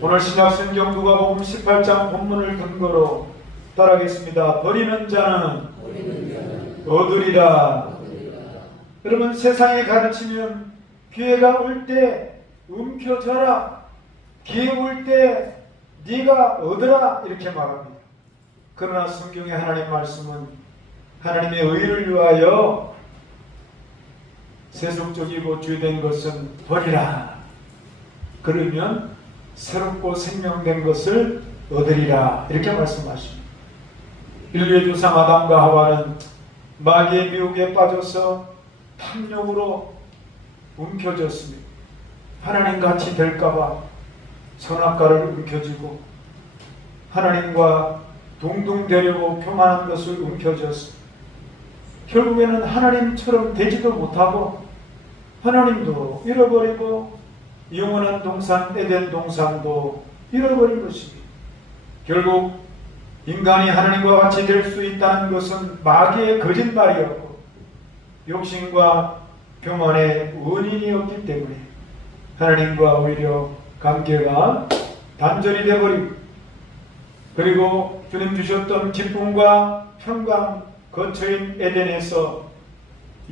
오늘 신약성경 누가복음 18장 본문을 근거로 따라하겠습니다. 버리는 자는 얻으리라. 여러분, 세상에 가르치면 기회가 올 때 움켜져라, 기회 올 때 네가 얻으라 이렇게 말합니다. 그러나 성경의 하나님 말씀은 하나님의 의를 위하여 세속적이고 죄된 것은 버리라. 그러면 새롭고 생명된 것을 얻으리라 이렇게 말씀하십니다. 인류의 조상 아담과 하와는 마귀의 미혹에 빠져서 탐욕으로 움켜졌습니다. 하나님같이 될까봐 선악과를 움켜쥐고 하나님과 동등되려고 교만한 것을 움켜쥐었습니다. 결국에는 하나님처럼 되지도 못하고 하나님도 잃어버리고 영원한 동산 에덴 동산도 잃어버린 것입니다. 결국 인간이 하나님과 같이 될 수 있다는 것은 마귀의 거짓말이었고 욕심과 교만의 원인이었기 때문에 하나님과 오히려 관계가 단절이 되어버리고, 그리고 주님 주셨던 기쁨과 평강 거처인 에덴에서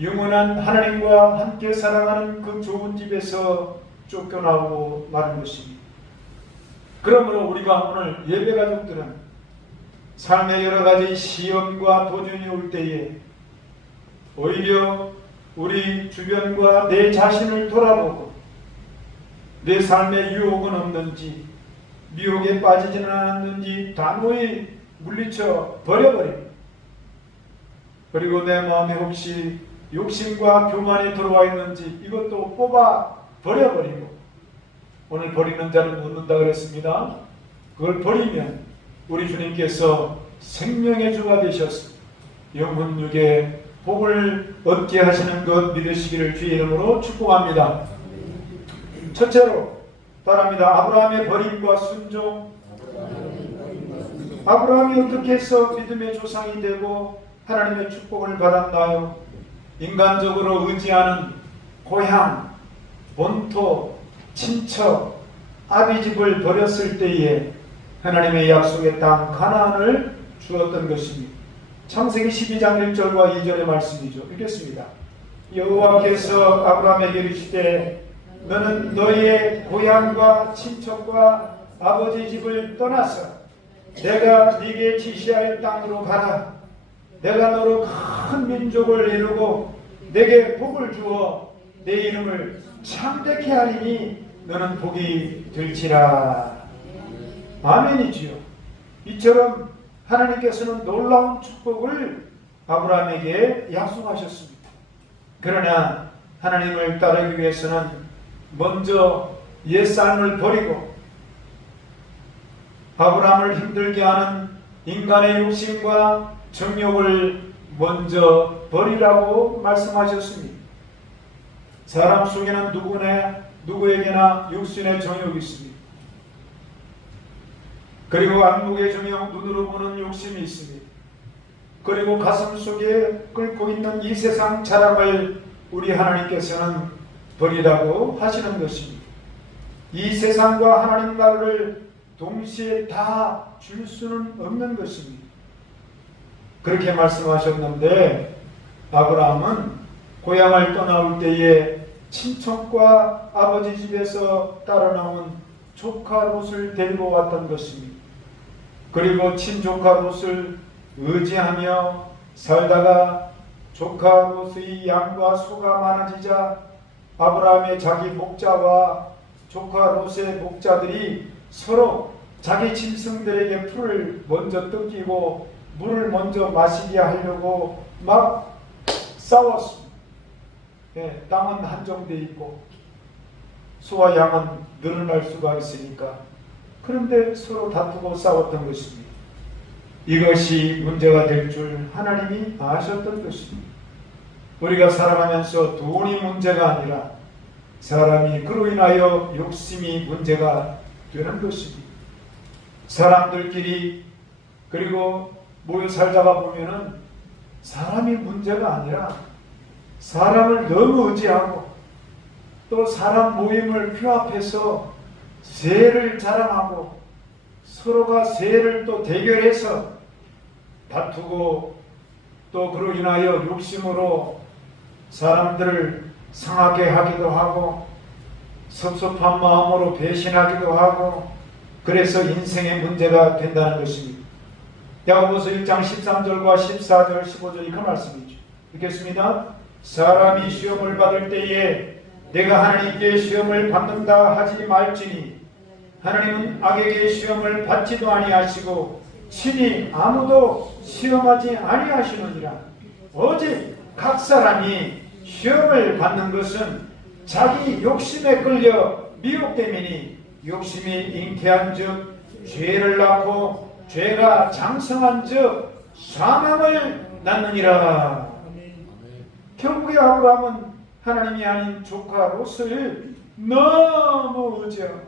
영원한 하나님과 함께 살아가는 그 좋은 집에서 쫓겨나고 마는 것입니다. 그러므로 우리가 오늘 예배가족들은 삶의 여러가지 시험과 도전이 올 때에 오히려 우리 주변과 내 자신을 돌아보고 내 삶에 유혹은 없는지, 미혹에 빠지지는 않았는지 단호히 물리쳐 버려버립니다. 그리고 내 마음에 혹시 욕심과 교만이 들어와 있는지 이것도 뽑아 버려버리고, 오늘 버리는 자는 얻는다 그랬습니다. 그걸 버리면 우리 주님께서 생명의 주가 되셨습니다. 영혼육에 복을 얻게 하시는 것 믿으시기를 주의 이름으로 축복합니다. 첫째로 따라합니다. 아브라함의 버림과 순종. 아브라함이 어떻게 해서 믿음의 조상이 되고 하나님의 축복을 받았나요? 인간적으로 의지하는 고향, 본토, 친척, 아비집을 버렸을 때에 하나님의 약속의 땅 가나안을 주었던 것입니다. 창세기 12장 1절과 2절의 말씀이죠. 읽겠습니다. 여호와께서 아브라함에게 이르시되 너는 너의 고향과 친척과 아버지 집을 떠나서 내가 네게 지시할 땅으로 가라. 내가 너로 큰 민족을 이루고 내게 복을 주어 내 이름을 창대케 하리니 너는 복이 될지라. 아멘이지요. 이처럼 하나님께서는 놀라운 축복을 아브라함에게 약속하셨습니다. 그러나 하나님을 따르기 위해서는 먼저 옛삶을 버리고 아브라함을 힘들게 하는 인간의 욕심과 정욕을 먼저 버리라고 말씀하셨습니다. 사람 속에는 누구에게나 육신의 정욕이 있습니다. 그리고 안목의 정욕, 눈으로 보는 욕심이 있습니다. 그리고 가슴 속에 끓고 있는 이 세상 자랑을 우리 하나님께서는 버리라고 하시는 것입니다. 이 세상과 하나님 나라를 동시에 다 줄 수는 없는 것입니다. 그렇게 말씀하셨는데 아브라함은 고향을 떠나올 때에 친척과 아버지 집에서 따라 나온 조카 롯을 데리고 왔던 것입니다. 그리고 친조카 롯을 의지하며 살다가 조카 롯의 양과 소가 많아지자 아브라함의 자기 목자와 조카 롯의 목자들이 서로 자기 짐승들에게 풀을 먼저 뜯기고 물을 먼저 마시게 하려고 막 싸웠습니다. 땅은 한정되어 있고 소와 양은 늘어날 수가 있으니까. 그런데 서로 다투고 싸웠던 것입니다. 이것이 문제가 될 줄 하나님이 아셨던 것입니다. 우리가 살아가면서 돈이 문제가 아니라 사람이 그로 인하여 욕심이 문제가 되는 것입니다. 사람들끼리 그리고 모여 살다가 보면은 사람이 문제가 아니라 사람을 너무 의지하고 또 사람 모임을 규합해서 세를 자랑하고 서로가 세를 또 대결해서 다투고 또 그로 인하여 욕심으로 사람들을 상하게 하기도 하고 섭섭한 마음으로 배신하기도 하고 그래서 인생의 문제가 된다는 것입니다. 야고보서 1장 13절과 14절 15절이 그 말씀이죠. 읽겠습니다. 사람이 시험을 받을 때에 내가 하나님께 시험을 받는다 하지 말지니 하나님은 악에게 시험을 받지도 아니하시고 친히 아무도 시험하지 아니하시느니라. 오직 각 사람이 시험을 받는 것은 자기 욕심에 끌려 미혹됨이니 욕심이 잉태한 즉 죄를 낳고 죄가 장성한 즉 사망을 낳느니라. 결국에 아브라함은 하나님이 아닌 조카 롯을 너무 의지하고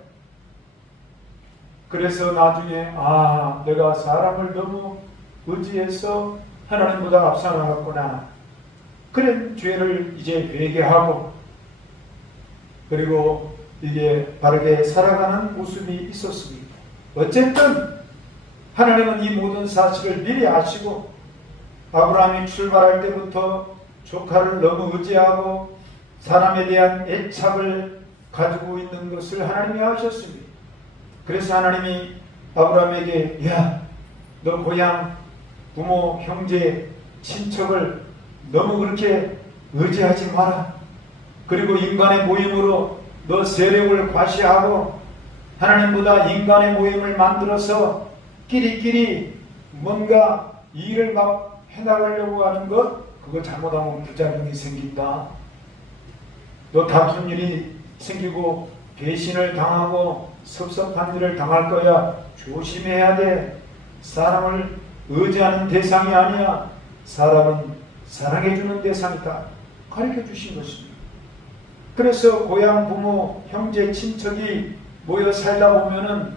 그래서 나중에 내가 사람을 너무 의지해서 하나님보다 앞서 나갔구나. 그런 죄를 이제 회개하고 그리고 이게 바르게 살아가는 모습이 있었습니다. 어쨌든 하나님은 이 모든 사실을 미리 아시고 아브라함이 출발할 때부터 조카를 너무 의지하고 사람에 대한 애착을 가지고 있는 것을 하나님이 아셨습니다. 그래서 하나님이 아브라함에게 너 고향 부모 형제 친척을 너무 그렇게 의지하지 마라. 그리고 인간의 모임으로 너 세력을 과시하고 하나님보다 인간의 모임을 만들어서 끼리끼리 뭔가 일을 막 해나가려고 하는 것, 그거 잘못하면 부작용이 생긴다. 너 다툰 일이 생기고 배신을 당하고 섭섭한 일을 당할 거야. 조심해야 돼. 사람을 의지하는 대상이 아니야. 사람은 사랑해주는 대상이다. 가르쳐 주신 것입니다. 그래서 고향 부모 형제 친척이 모여 살다 보면은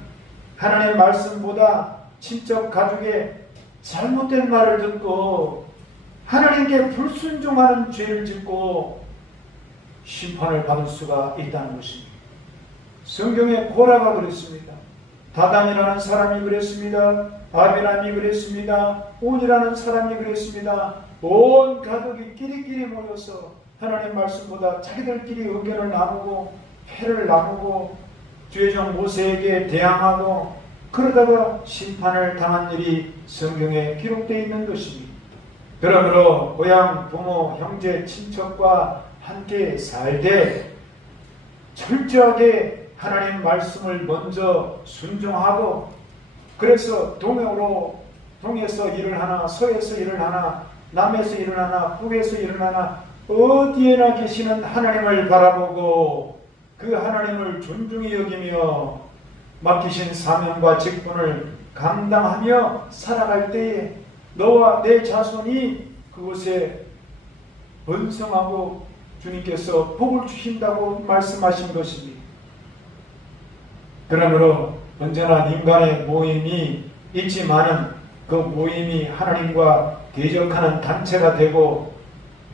하나님의 말씀보다 친척 가족의 잘못된 말을 듣고 하나님께 불순종하는 죄를 짓고 심판을 받을 수가 있다는 것입니다. 성경에 고라가 그랬습니다. 다단이라는 사람이 그랬습니다. 아비람이 그랬습니다. 온이라는 사람이 그랬습니다. 온 가족이 끼리끼리 모여서 하나님 말씀보다 자기들끼리 의견을 나누고 패를 나누고 죄종 모세에게 대항하고 그러다가 심판을 당한 일이 성경에 기록되어 있는 것입니다. 그러므로 고향 부모 형제 친척과 함께 살되 철저하게 하나님 말씀을 먼저 순종하고 그래서 동에서 일을 하나 서에서 일을 하나 남에서 일을 하나 북에서 일을 하나 어디에나 계시는 하나님을 바라보고 그 하나님을 존중히 여기며 맡기신 사명과 직분을 감당하며 살아갈 때에 너와 내 자손이 그곳에 번성하고 주님께서 복을 주신다고 말씀하신 것입니다. 그러므로 언제나 인간의 모임이 있지만은 그 모임이 하나님과 대적하는 단체가 되고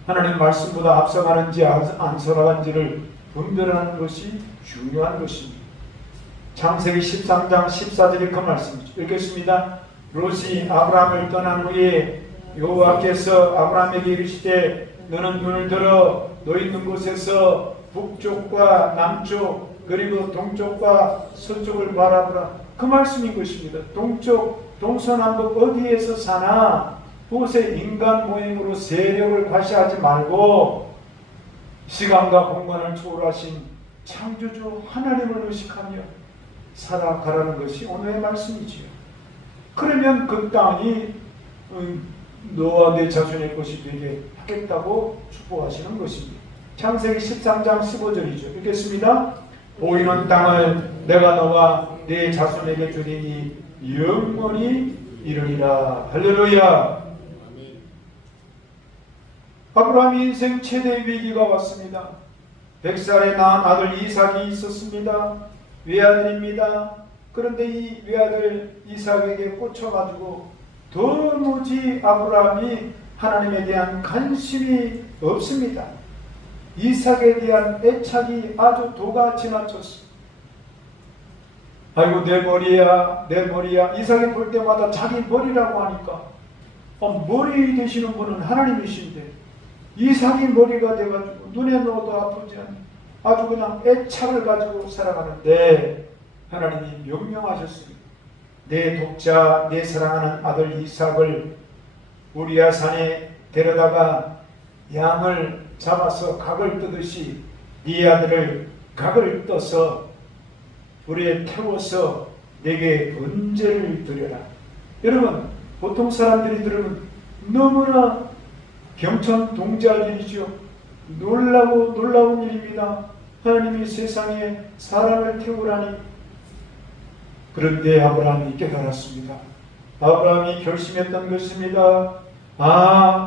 하나님 말씀보다 앞서가는지 안서가는지를 분별하는 것이 중요한 것입니다. 창세기 13장 14절의 그 말씀이죠. 읽겠습니다. 롯이 아브라함을 떠난 후에 여호와께서 아브라함에게 이르시되 너는 눈을 들어 너 있는 곳에서 북쪽과 남쪽 그리고 동쪽과 서쪽을 바라보라. 그 말씀인 것입니다. 동쪽, 동서남북 어디에서 사나 그곳에 인간 모임으로 세력을 과시하지 말고 시간과 공간을 초월하신 창조주 하나님을 의식하며 살아가라는 것이 오늘의 말씀이지요. 그러면 그 땅이 너와 내 자손의 것이 되게 하겠다고 축복하시는 것입니다. 창세기 13장 15절이죠. 읽겠습니다. 보이는 땅을 내가 너와 내 자손에게 주리니 영원히 이르리라. 할렐루야. 아브라함 인생 최대의 위기가 왔습니다. 100살에 낳은 아들 이삭이 있었습니다. 외아들입니다. 그런데 이 외아들 이삭에게 꽂혀가지고 도무지 아브라함이 하나님에 대한 관심이 없습니다. 이삭에 대한 애착이 아주 도가 지나쳤습니다. 아이고 내 머리야 내 머리야. 이삭이 볼 때마다 자기 머리라고 하니까 머리 되시는 분은 하나님이신데 이삭이 머리가 돼가지고 눈에 넣어도 아프지 않니 아주 그냥 애착을 가지고 살아가는데 하나님이 명령하셨습니다. 내 독자 내 사랑하는 아들 이삭을 우리야 산에 데려다가 양을 잡아서 각을 뜨듯이 네 아들을 각을 떠서 불에 태워서 내게 번제를 드려라. 여러분 보통 사람들이 들으면 너무나 경천동지할 일이죠. 놀라운 일입니다. 하나님이 세상에 사람을 태우라니. 그런데 아브라함이 깨달았습니다. 아브라함이 결심했던 것입니다.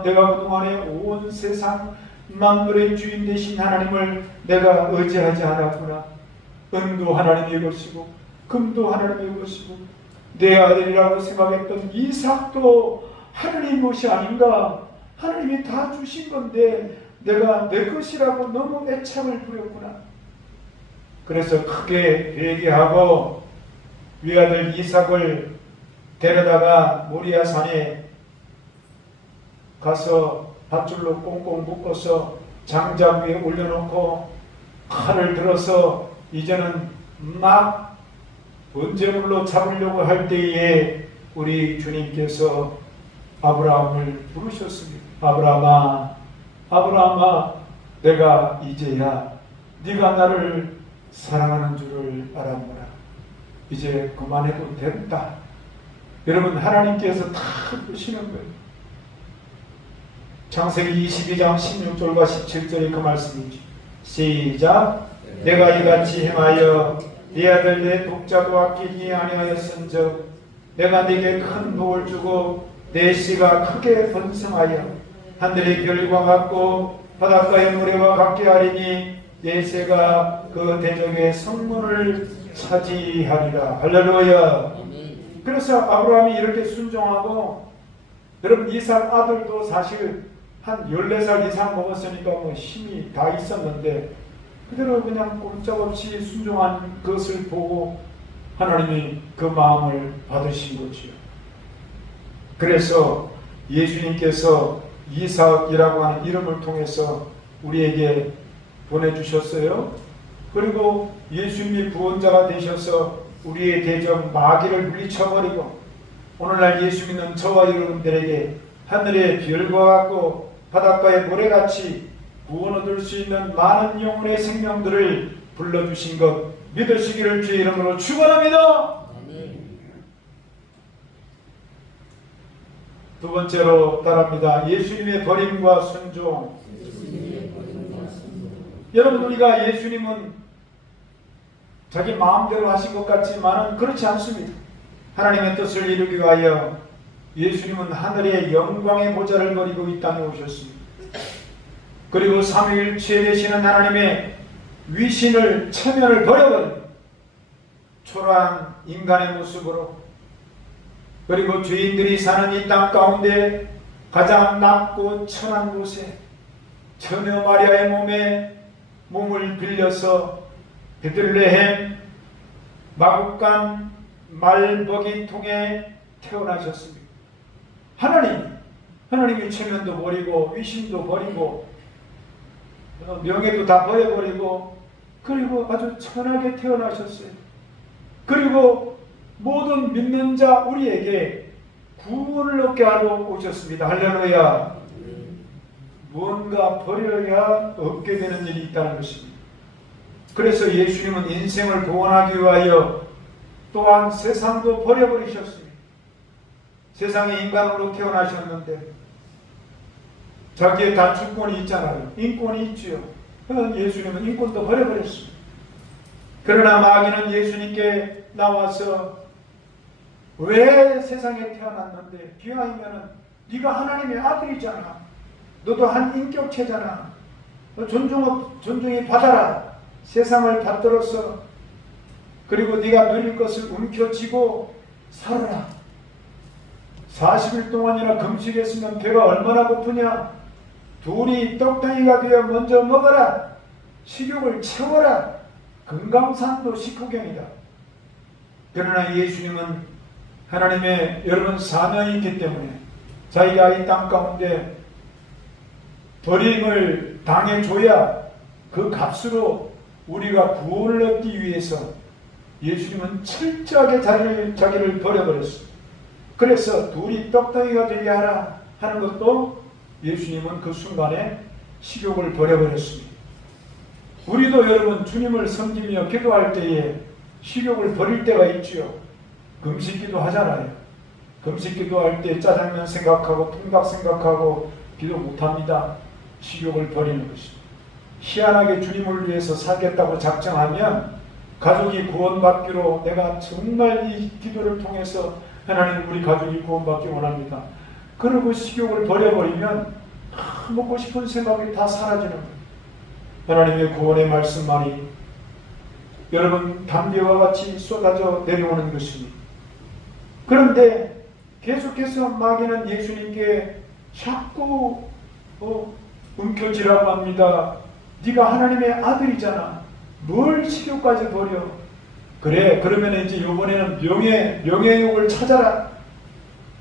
내가 그동안에 온 세상 만물의 주인 되신 하나님을 내가 의지하지 않았구나. 은도 하나님의 것이고 금도 하나님의 것이고 내 아들이라고 생각했던 이삭도 하나님 것이 아닌가. 하나님이 다 주신 건데 내가 내 것이라고 너무 애착을 부렸구나. 그래서 크게 회개하고 외아들 이삭을 데려다가 모리아 산에 가서 밧줄로 꽁꽁 묶어서 장작 위에 올려놓고 칼을 들어서 이제는 막 번제물로 잡으려고 할 때에 우리 주님께서 아브라함을 부르셨습니다. 아브라함아, 아브라함아, 내가 이제야 네가 나를 사랑하는 줄을 알았노라. 이제 그만해도 된다. 여러분 하나님께서 다 보시는 거예요. 창세기 22장 16절과 17절의 그 말씀이죠. 시작. 내가 이같이 행하여 네 아들 내 독자도 아끼지 아니하였은즉 내가 네게 큰 복을 주고 내 씨가 크게 번성하여 하늘의 별과 같고 바닷가의 모래와 같게 하리니 예세가 그 대적의 성문을 차지하리라. 할렐루야. 그래서 아브라함이 이렇게 순종하고, 여러분 이삭 아들도 사실 한 14살 이상 먹었으니까 힘이 다 있었는데 그대로 그냥 꼼짝없이 순종한 것을 보고 하나님이 그 마음을 받으신 거지요. 그래서 예수님께서 이삭이라고 하는 이름을 통해서 우리에게 보내주셨어요. 그리고 예수님이 구원자가 되셔서 우리의 대적 마귀를 물리쳐버리고 오늘날 예수 믿는 저와 여러분들에게 하늘의 별과 같고 바닷가의 모래같이 구원 얻을 수 있는 많은 영혼의 생명들을 불러주신 것 믿으시기를 주의 이름으로 축원합니다. 두 번째로 따릅니다. 예수님의 버림과 순종. 여러분 우리가 예수님은 자기 마음대로 하신 것 같지만은 그렇지 않습니다. 하나님의 뜻을 이루기 위하여 예수님은 하늘의 영광의 보좌를 버리고 이 땅에 오셨습니다. 그리고 삼위일체 되시는 하나님의 위신을 체면을 버려버린 초라한 인간의 모습으로, 그리고 죄인들이 사는 이 땅 가운데 가장 낮고 천한 곳에 처녀 마리아의 몸에 몸을 빌려서 베들레헴 마국간 말먹이통에 태어나셨습니다. 하나님이 체면도 버리고 위신도 버리고 명예도 다 버려버리고 그리고 아주 천하게 태어나셨어요. 그리고 모든 믿는 자 우리에게 구원을 얻게 하러 오셨습니다. 할렐루야. 무언가 버려야 얻게 되는 일이 있다는 것입니다. 그래서 예수님은 인생을 구원하기 위하여 또한 세상도 버려버리셨습니다. 세상에 인간으로 태어나셨는데 자기의 다 주권이 있잖아요. 인권이 있지요. 예수님은 인권도 버려버렸습니다. 그러나 마귀는 예수님께 나와서 왜 세상에 태어났는데 기왕이면은 네가 하나님의 아들이잖아. 너도 한 인격체잖아. 너 존중히 받아라. 세상을 받들어서 그리고 네가 누릴 것을 움켜쥐고 살아라. 40일 동안이나 금식했으면 배가 얼마나 고프냐. 둘이 떡덩이가 되어 먼저 먹어라. 식욕을 채워라. 금강산도 식후경이다. 그러나 예수님은 하나님의 여러분 사명이 있기 때문에 자기가 이 땅 가운데 버림을 당해줘야 그 값으로 우리가 구원을 얻기 위해서 예수님은 철저하게 자기를 버려버렸습니다. 그래서 둘이 떡덩이가 되게 하라 하는 것도 예수님은 그 순간에 식욕을 버려버렸습니다. 우리도 여러분 주님을 섬기며 기도할 때에 식욕을 버릴 때가 있지요. 금식기도 하잖아요. 금식기도 할 때 짜장면 생각하고 통닭 생각하고 기도 못합니다. 식욕을 버리는 것입니다. 희한하게 주님을 위해서 살겠다고 작정하면 가족이 구원받기로 내가 정말 이 기도를 통해서 하나님 우리 가족이 구원받기 원합니다. 그리고 식욕을 버려버리면 먹고 싶은 생각이 다 사라지는 거예요. 하나님의 구원의 말씀만이 여러분 담배와 같이 쏟아져 내려오는 것입니다. 그런데 계속해서 마귀는 예수님께 자꾸 움켜쥐라고 합니다. 네가 하나님의 아들이잖아. 뭘 식욕까지 버려? 그래, 그러면 이제 이번에는 명예욕을 찾아라.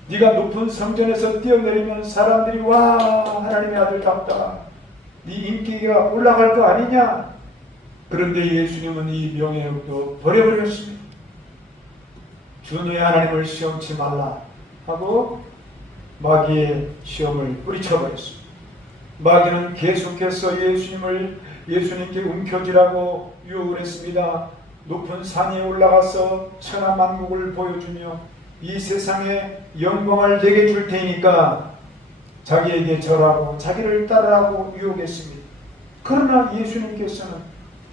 네가 높은 성전에서 뛰어내리면 사람들이 와, 하나님의 아들답다. 네 인기가 올라갈 거 아니냐? 그런데 예수님은 이 명예욕도 버려버렸습니다. 주 너의 하나님을 시험치 말라 하고 마귀의 시험을 뿌리쳐버렸습니다. 마귀는 계속해서 예수님께 움켜쥐라고 유혹을 했습니다. 높은 산에 올라가서 천하만국을 보여주며 이 세상에 영광을 내게 줄 테니까 자기에게 절하고 자기를 따르라고 유혹했습니다. 그러나 예수님께서는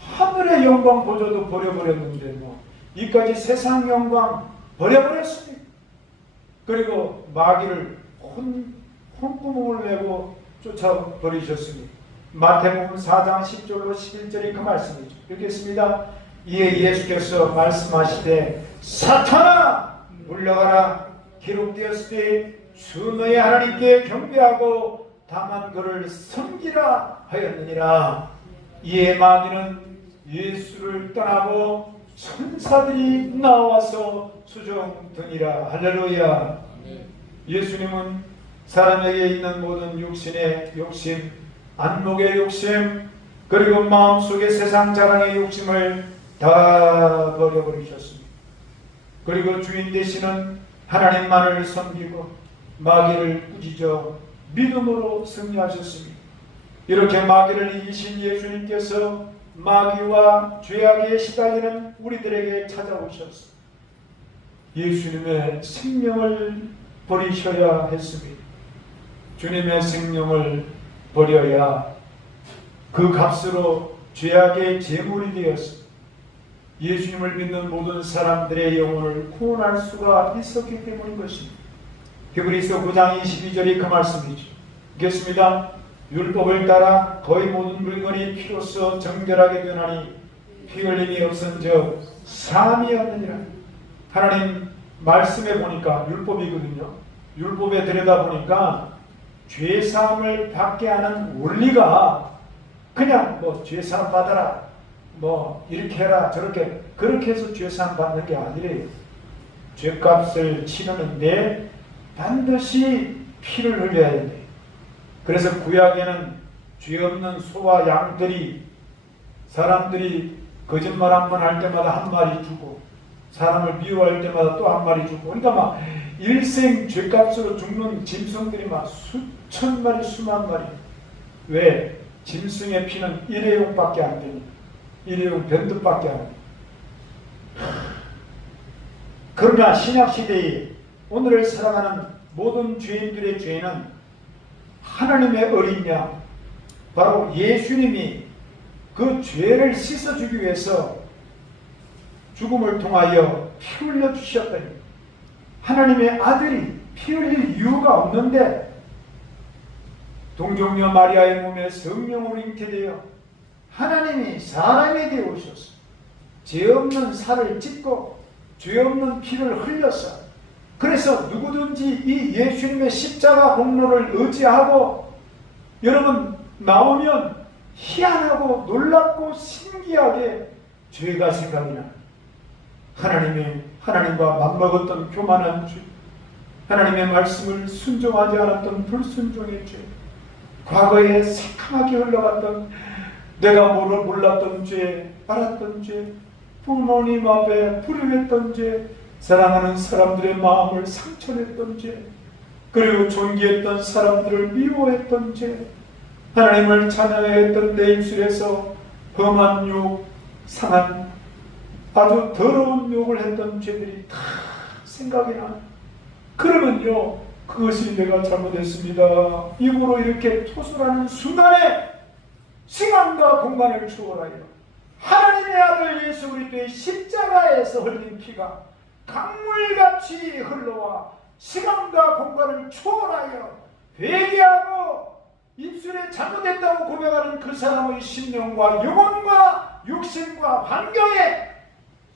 하늘의 영광 보좌도 버려버렸는데 이까지 세상 영광 버려버렸습니다. 그리고 마귀를 혼구멍을 내고 쫓아버리셨습니다. 마태복음 4장 10절로 11절이 그 말씀이죠. 읽겠습니다. 이에 예수께서 말씀하시되 사탄아 물러가라. 기록되었을 때 주 너의 하나님께 경배하고 다만 그를 섬기라 하였느니라. 이에 마귀는 예수를 떠나고 천사들이 나와서 수종드니라. 할렐루야. 예수님은 사람에게 있는 모든 육신의 욕심, 안목의 욕심, 그리고 마음속의 세상 자랑의 욕심을 다 버려버리셨습니다. 그리고 주인 되시는 하나님만을 섬기고 마귀를 꾸짖어 믿음으로 승리하셨습니다. 이렇게 마귀를 이기신 예수님께서 마귀와 죄악에 시달리는 우리들에게 찾아오셨습니다. 예수님의 생명을 버리셔야 했습니다. 주님의 생명을 버려야 그 값으로 죄악의 제물이 되었습니다. 예수님을 믿는 모든 사람들의 영혼을 구원할 수가 있었기 때문인 것입니다. 히브리서 9장 22절이 그 말씀이죠. 읽겠습니다. 율법을 따라 거의 모든 물건이 피로써 정결하게 변하니 피 흘림이 없은즉 사함이 없느니라. 하나님 말씀에 보니까 율법이거든요. 율법에 들여다보니까 죄사함을 받게 하는 원리가 그냥 죄사함 받아라, 이렇게 해라, 저렇게 그렇게 해서 죄사함 받는 게 아니래요. 죄값을 치르는데 반드시 피를 흘려야 된대요. 그래서 구약에는 죄 없는 소와 양들이 사람들이 거짓말 한 번 할 때마다 한 마리 주고 사람을 미워할 때마다 또 한 마리 주고, 그러니까 막 일생 죄값으로 죽는 짐승들이 막 수천 마리 수만 마리. 왜? 짐승의 피는 일회용밖에 안 되니까. 일회용 변두밖에 안 돼. 그러나 신약시대에 오늘을 살아가는 모든 죄인들의 죄는 하나님의 어린 양, 바로 예수님이 그 죄를 씻어주기 위해서 죽음을 통하여 피 흘려 주셨더니 하나님의 아들이 피 흘릴 이유가 없는데 동정녀 마리아의 몸에 성령으로 잉태되어 하나님이 사람이 되어 오셨어. 죄 없는 살을 찢고 죄 없는 피를 흘렸어. 그래서 누구든지 이 예수님의 십자가 공로를 의지하고 여러분 나오면 희한하고 놀랍고 신기하게 죄가 생각이 나. 하나님과 맞먹었던 교만한 죄, 하나님의 말씀을 순종하지 않았던 불순종의 죄, 과거에 새카맣게 흘러갔던 내가 몰랐던 죄, 알았던 죄, 부모님 앞에 불효했던 죄, 사랑하는 사람들의 마음을 상처냈던 죄, 그리고 존귀했던 사람들을 미워했던 죄, 하나님을 찬양했던 내 입술에서 험한 욕, 상한 아주 더러운 욕을 했던 죄들이 다 생각이 나. 그러면요, 그것이 내가 잘못했습니다. 입으로 이렇게 토설하는 순간에 시간과 공간을 초월하여 하나님의 아들 예수 그리스도의 십자가에서 흘린 피가 강물같이 흘러와 시간과 공간을 초월하여 회개하고 입술에 잘못했다고 고백하는 그 사람의 심령과 영혼과 육신과 환경에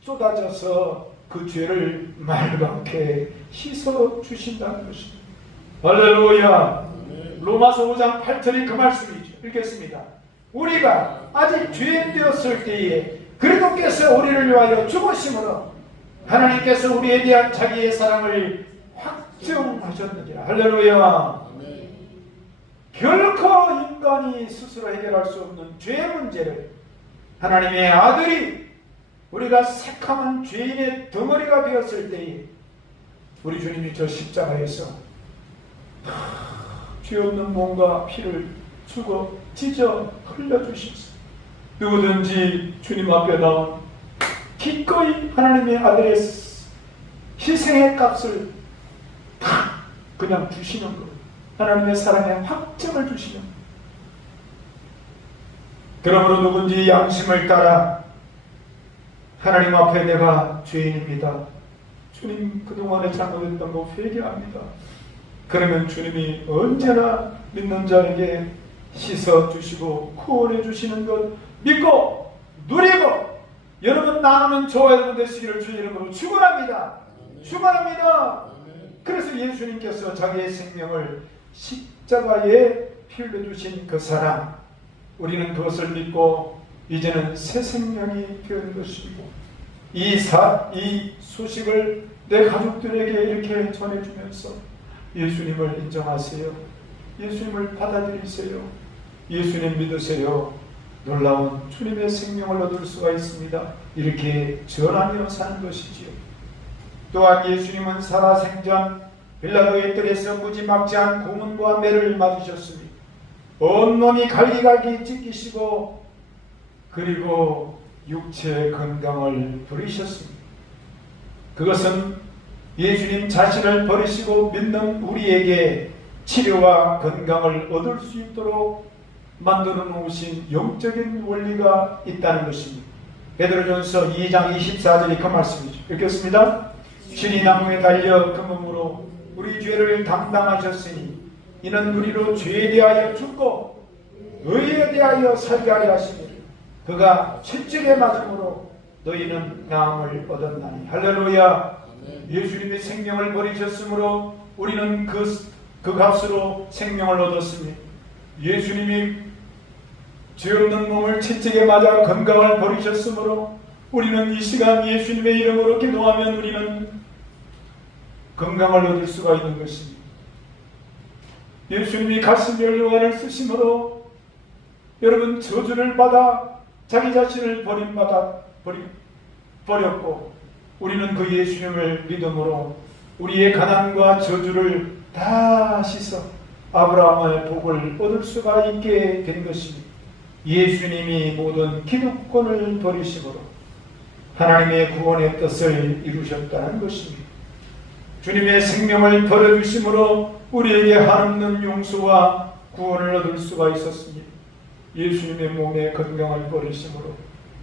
쏟아져서 그 죄를 맑게 씻어 주신다는 것입니다. 할렐루야. 로마서 5장 8절이 그 말씀이죠. 읽겠습니다. 우리가 아직 죄인 되었을 때에 그리스도께서 우리를 위하여 죽으심으로 하나님께서 우리에 대한 자기의 사랑을 확증하셨느니라. 할렐루야. 결코 인간이 스스로 해결할 수 없는 죄의 문제를 하나님의 아들이 우리가 새카만 죄인의 덩어리가 되었을 때에 우리 주님이 저 십자가에서 죄 없는 몸과 피를 주고 찢어 흘려주셨습니다. 누구든지 주님 앞에 나온 기꺼이 하나님의 아들의 희생의 값을 다 그냥 주시는 것, 하나님의 사랑의 확증을 주시는 것. 그러므로 누군지 양심을 따라 하나님 앞에 내가 죄인입니다. 주님 그동안에 잘못했던 거 회개합니다. 그러면 주님이 언제나 믿는 자에게 씻어주시고 구원해 주시는 것 믿고 누리고 여러분 나누는 저와 여러분 되시기를 주의 이름으로 축원합니다. 축원합니다. 그래서 예수님께서 자기의 생명을 십자가에 피 흘려주신 그 사랑, 우리는 그것을 믿고 이제는 새 생명이 되는 것이고 이 소식을 내 가족들에게 이렇게 전해주면서 예수님을 인정하세요. 예수님을 받아들이세요. 예수님 믿으세요. 놀라운 주님의 생명을 얻을 수가 있습니다. 이렇게 전하며 사는 것이지요. 또한 예수님은 살아생전 빌라도의 뜰에서 무지막지한 고문과 매를 맞으셨으니 온몸이 갈기갈기 찢기시고 그리고 육체의 건강을 부리셨습니다. 그것은 예수님 자신을 버리시고 믿는 우리에게 치료와 건강을 얻을 수 있도록 만들어 놓으신 영적인 원리가 있다는 것입니다. 베드로전서 2장 24절이 그 말씀이죠. 읽겠습니다. 신이 나무에 달려 그 몸으로 우리 죄를 담당하셨으니 이는 우리로 죄에 대하여 죽고 의에 대하여 살게 하려 하시니 그가 채찍에 맞음으로 너희는 나음을 얻었나니. 할렐루야. 예수님이 생명을 버리셨으므로 우리는 그 값으로 생명을 얻었습니다. 예수님이 죄 없는 몸을 채찍에 맞아 건강을 버리셨으므로 우리는 이 시간 예수님의 이름으로 기도하면 우리는 건강을 얻을 수가 있는 것입니다. 예수님이 가슴 연료관을 쓰심으로 여러분 저주를 받아 자기 자신을 버렸고 우리는 그 예수님을 믿음으로 우리의 가난과 저주를 다 씻어 아브라함의 복을 얻을 수가 있게 된 것입니다. 예수님이 모든 기득권을 버리심으로 하나님의 구원의 뜻을 이루셨다는 것입니다. 주님의 생명을 버려주심으로 우리에게 한없는 용서와 구원을 얻을 수가 있었습니다. 예수님의 몸의 건강을 버리심으로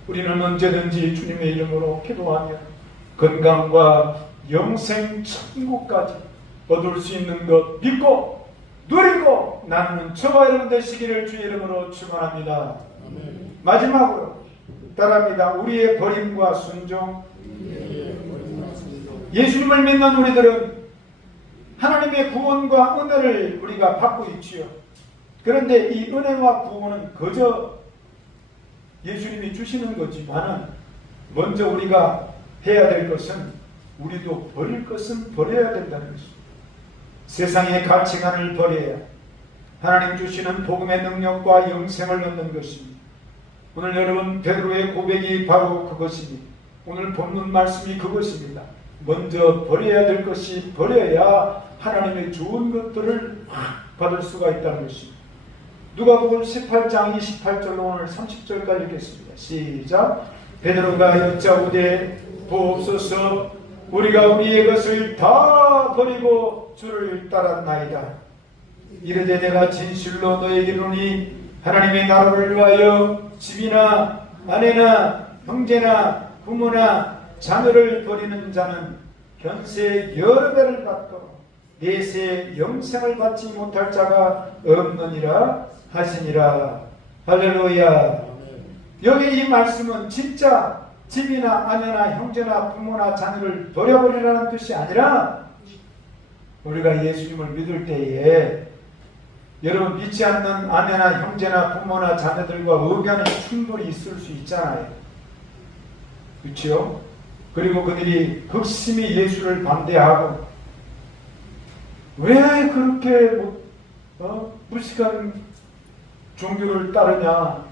우리는 언제든지 주님의 이름으로 기도하며 건강과 영생 천국까지 얻을 수 있는 것 믿고 누리고 나누는 저와 여러분 되시기를 주의 이름으로 축원합니다. 마지막으로 따라합니다. 우리의 버림과 순종. 예수님을 믿는 우리들은 하나님의 구원과 은혜를 우리가 받고 있지요. 그런데 이 은혜와 구원은 그저 예수님이 주시는 거지만은 먼저 우리가 해야 될 것은 우리도 버릴 것은 버려야 된다는 것입니다. 세상의 가치관을 버려야 하나님 주시는 복음의 능력과 영생을 얻는 것입니다. 오늘 여러분 베드로의 고백이 바로 그것입니다. 오늘 본문 말씀이 그것입니다. 먼저 버려야 될 것이 버려야 하나님의 좋은 것들을 받을 수가 있다는 것입니다. 누가복음 18장 28절로 오늘 30절까지 읽겠습니다. 시작. 베드로가 여짜오되 보옵소서 우리가 우리의 것을 다 버리고 주를 따랐나이다. 이르되 내가 진실로 너에게 이르노니 하나님의 나라를 위하여 집이나 아내나 형제나 부모나 자녀를 버리는 자는 현세 여러 배를 받고 내세 영생을 받지 못할 자가 없느니라 하시니라. 할렐루야. 여기 이 말씀은 진짜 집이나 아내나 형제나 부모나 자녀를 버려버리라는 뜻이 아니라 우리가 예수님을 믿을 때에 여러분 믿지 않는 아내나 형제나 부모나 자녀들과 의견이 충돌이 있을 수 있잖아요. 그렇죠? 그리고 그들이 극심히 예수를 반대하고 왜 그렇게 무식한 종교를 따르냐,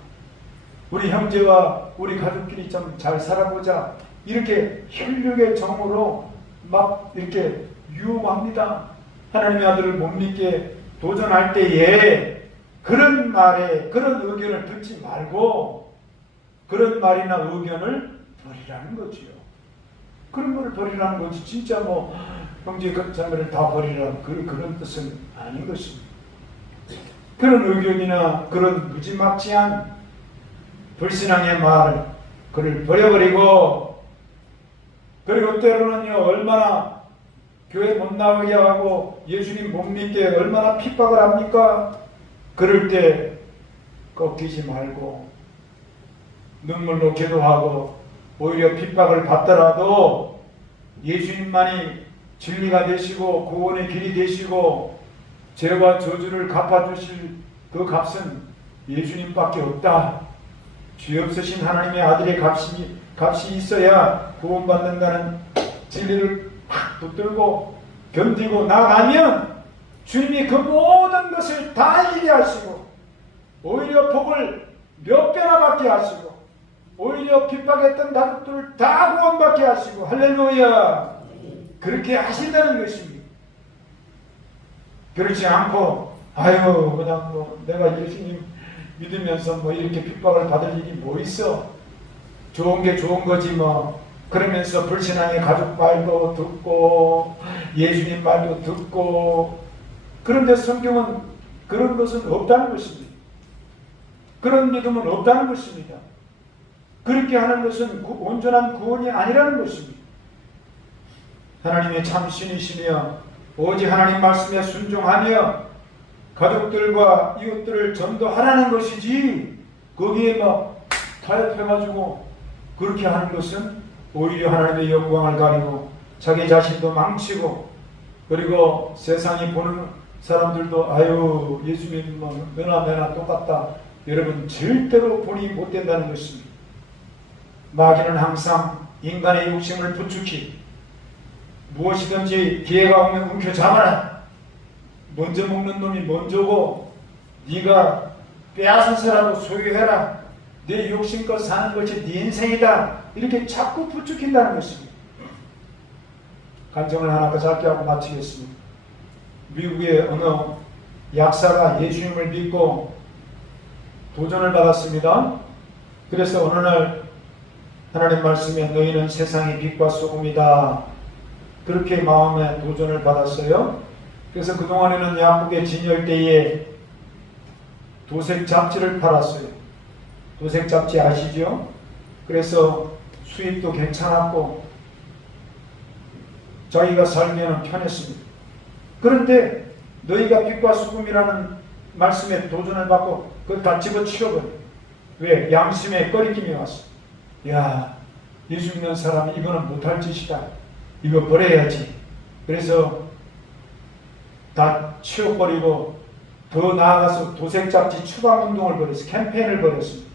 우리 형제와 우리 가족끼리 좀 잘 살아보자, 이렇게 혈육의 정으로 막 이렇게 유혹합니다. 하나님의 아들을 못 믿게 도전할 때에 그런 말에 그런 의견을 듣지 말고 그런 말이나 의견을 버리라는 거지요. 그런 거를 버리라는 거지. 진짜 뭐 형제 자매를 다 버리라는 그런 뜻은 아닌 것입니다. 그런 의견이나 그런 무지막지한 불신앙의 말을 그를 버려버리고, 그리고 때로는요 얼마나 교회 못 나오게 하고 예수님 못 믿게 얼마나 핍박을 합니까? 그럴 때 꺾이지 말고 눈물로 기도하고 오히려 핍박을 받더라도 예수님만이 진리가 되시고 구원의 길이 되시고 죄와 저주를 갚아주실 그 값은 예수님밖에 없다. 죄 없으신 하나님의 아들의 값이 있어야 구원받는다는 진리를 확 붙들고 견디고 나가면 주님이 그 모든 것을 다 이기게 하시고 오히려 복을 몇 배나 받게 하시고 오히려 핍박했던 가족들을 다 구원받게 하시고, 할렐루야, 그렇게 하신다는 것입니다. 그렇지 않고 아유 그냥 뭐 내가 예수님 믿으면서 뭐 이렇게 핍박을 받을 일이 뭐 있어, 좋은 게 좋은 거지 뭐, 그러면서 불신앙의 가족 말도 듣고 예수님 말도 듣고, 그런데 성경은 그런 것은 없다는 것입니다. 그런 믿음은 없다는 것입니다. 그렇게 하는 것은 온전한 구원이 아니라는 것입니다. 하나님의 참 신이시며 오직 하나님 말씀에 순종하며 가족들과 이웃들을 전도하라는 것이지, 거기에 막 타협해가지고 그렇게 하는 것은 오히려 하나님의 영광을 가리고 자기 자신도 망치고, 그리고 세상이 보는 사람들도 아유 예수님 뭐 너나 내나 똑같다, 여러분 절대로 본이 못 된다는 것입니다. 마귀는 항상 인간의 욕심을 부추기 무엇이든지 기회가 오면 움켜잡아라, 먼저 먹는 놈이 먼저고 네가 빼앗아서라도 소유해라, 내 욕심껏 사는 것이 네 인생이다, 이렇게 자꾸 부추긴다는 것입니다. 간증을 하나 더 짧게 하고 마치겠습니다. 미국의 어느 약사가 예수님을 믿고 도전을 받았습니다. 그래서 어느 날 하나님 말씀에 너희는 세상의 빛과 소금이다, 그렇게 마음에 도전을 받았어요. 그래서 그동안에는 약국의 진열대에 도색 잡지를 팔았어요. 도색 잡지 아시죠? 그래서 수입도 괜찮았고 자기가 살기에는 편했습니다. 그런데 너희가 빛과 소금이라는 말씀에 도전을 받고 그걸 다 집어치워버려요. 왜? 양심에 꺼리낌이 왔어. 야, 예수 믿는 사람이 이거는 못할 짓이다, 이거 버려야지. 그래서 다 치워버리고 더 나아가서 도색 잡지 추방운동을 벌였어요. 캠페인을 벌였습니다.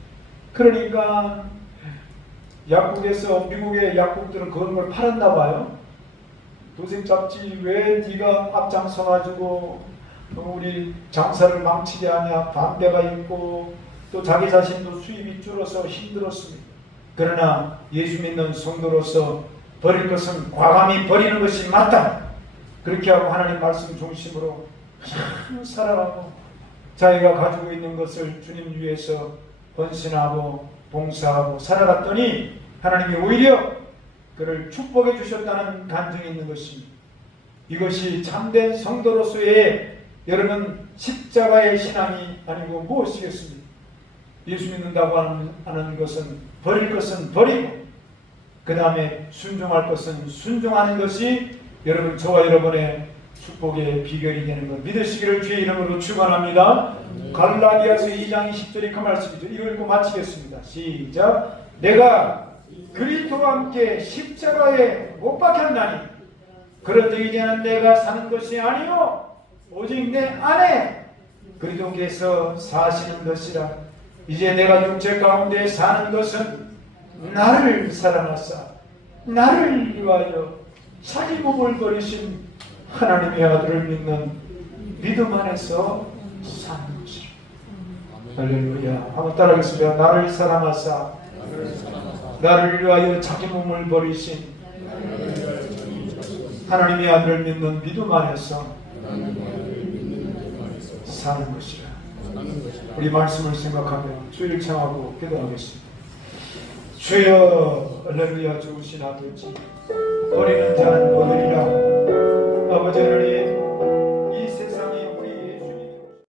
그러니까 약국에서 미국의 약국들은 그런 걸 팔았나 봐요. 도색 잡지 왜 네가 앞장서가지고 우리 장사를 망치게 하냐. 반대가 있고 또 자기 자신도 수입이 줄어서 힘들었습니다. 그러나 예수 믿는 성도로서 버릴 것은 과감히 버리는 것이 맞다. 그렇게 하고 하나님 말씀 중심으로 참 살아가고 자기가 가지고 있는 것을 주님 위해서 헌신하고 봉사하고 살아갔더니 하나님이 오히려 그를 축복해 주셨다는 간증이 있는 것입니다. 이것이 참된 성도로서의 여러분 십자가의 신앙이 아니고 무엇이겠습니까? 예수 믿는다고 하는 것은 버릴 것은 버리고 그 다음에 순종할 것은 순종하는 것이 여러분 저와 여러분의 축복의 비결이 되는 것 믿으시기를 주의 이름으로 축원합니다. 갈라디아서 2장 20절이 그 말씀이죠. 이걸 읽고 마치겠습니다. 시작. 내가 그리스도와 함께 십자가에 못 박혔나니 그런데 이제는 내가 사는 것이 아니요 오직 내 안에 그리스도께서 사시는 것이라. 이제 내가 육체 가운데 사는 것은 나를 사랑하사 나를 위하여 자기 몸을 버리신 하나님의 아들을 믿는 믿음 안에서 사는 것이라. 할렐루야. 한번 따라하겠습니다. 나를 사랑하사 나를 위하여 자기 몸을 버리신 하나님의 아들을 믿는 믿음 안에서 사는 것이라. 우리 말씀을 생각하며 주를 청하고 기도하겠습니다. 주여 할렐루야. 좋으신 아버지 버리는 자는 얻으리라. 아버지 하나님